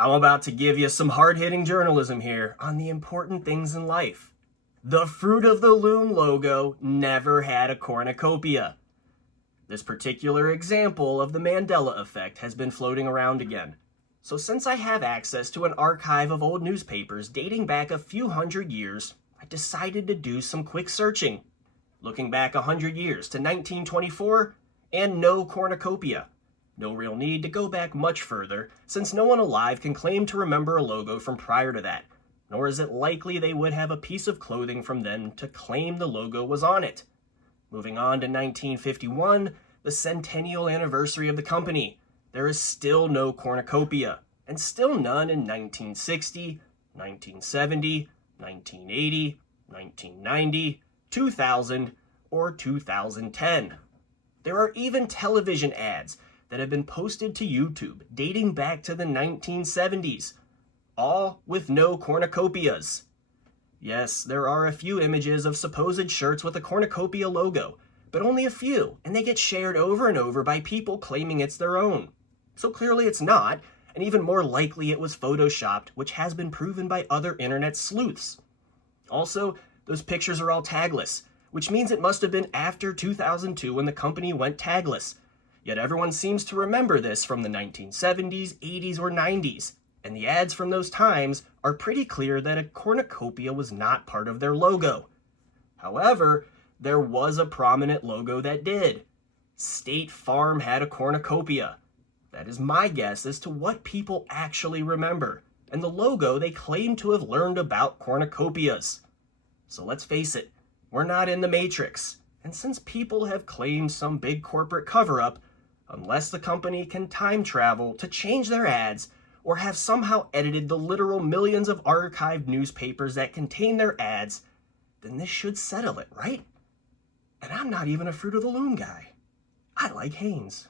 I'm about to give you some hard-hitting journalism here on the important things in life. The Fruit of the Loom logo never had a cornucopia. This particular example of the Mandela Effect has been floating around again. So since I have access to an archive of old newspapers dating back a few hundred years, I decided to do some quick searching. Looking back 100 years to 1924, and no cornucopia. No real need to go back much further, since no one alive can claim to remember a logo from prior to that, nor is it likely they would have a piece of clothing from then to claim the logo was on it. Moving on to 1951, the centennial anniversary of the company, there is still no cornucopia, and still none in 1960, 1970, 1980, 1990, 2000, or 2010. There are even television ads that have been posted to YouTube dating back to the 1970s, all with no cornucopias. Yes, there are a few images of supposed shirts with a cornucopia logo, but only a few, and they get shared over and over by people claiming it's their own. So clearly it's not, and even more likely it was photoshopped, which has been proven by other internet sleuths. Also, those pictures are all tagless, which means it must have been after 2002 when the company went tagless. Yet everyone seems to remember this from the 1970s, 80s, or 90s, and the ads from those times are pretty clear that a cornucopia was not part of their logo. However, there was a prominent logo that did. State Farm had a cornucopia. That is my guess as to what people actually remember, and the logo they claim to have learned about cornucopias. So let's face it, we're not in the Matrix, and since people have claimed some big corporate cover-up, unless the company can time travel to change their ads or have somehow edited the literal millions of archived newspapers that contain their ads, then this should settle it, right? And I'm not even a Fruit of the Loom guy. I like Hanes.